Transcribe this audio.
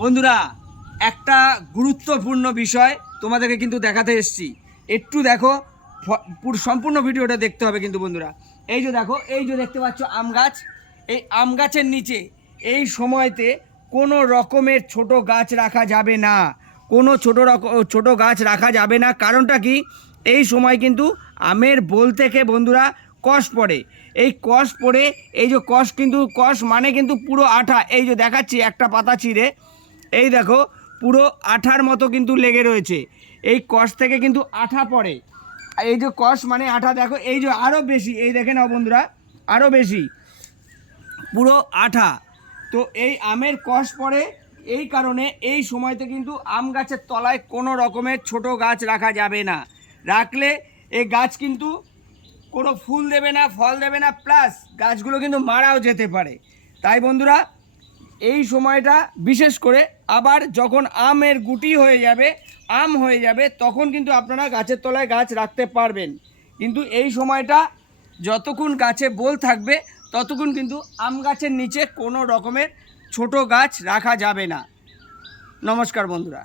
বন্ধুরা একটা গুরুত্বপূর্ণ বিষয় তোমাদেরকে কিন্তু দেখাতে এসেছি। একটু দেখো, পুরো সম্পূর্ণ ভিডিওটা দেখতে হবে কিন্তু বন্ধুরা। এই যে দেখো, এই যে দেখতে পাচ্ছ আম গাছ, এই আম গাছের নিচে এই সময়তে কোনো রকমের ছোট গাছ রাখা যাবে না, কোনো ছোট গাছ রাখা যাবে না। কারণটা কি, এই সময় কিন্তু আমের বোল থেকে বন্ধুরা কষ পড়ে। এই কষ পড়ে, এই যে কষ কিন্তু, কষ মানে কিন্তু পুরো আঠা। এই যে দেখাচ্ছি একটা পাতা চিড়ে, এই দেখো পুরো আঠার মতো কিন্তু লেগে রয়েছে। এই কষ থেকে কিন্তু আঠা পড়ে। এই যে কষ মানে আঠা, দেখো এই যে আরও বেশি, এই দেখে নাও বন্ধুরা, আরও বেশি পুরো আঠা। তো এই আমের কষ পড়ে, এই কারণে এই সময়তে কিন্তু আম গাছের তলায় কোনো রকমের ছোট গাছ রাখা যাবে না। রাখলে এই গাছ কিন্তু কোনো ফুল দেবে না, ফল দেবে না, প্লাস গাছগুলো কিন্তু মারাও যেতে পারে। তাই বন্ধুরা এই সময়টা বিশেষ করে, আবার যখন আমের গুটি হয়ে যাবে, আম হয়ে যাবে, তখন কিন্তু আপনারা গাছের তলায় গাছ রাখতে পারবেন। কিন্তু এই সময়টা যতক্ষণ গাছে বোল থাকবে ততক্ষণ কিন্তু আম গাছের নিচে কোনো রকমের ছোট গাছ রাখা যাবে না। নমস্কার বন্ধুরা।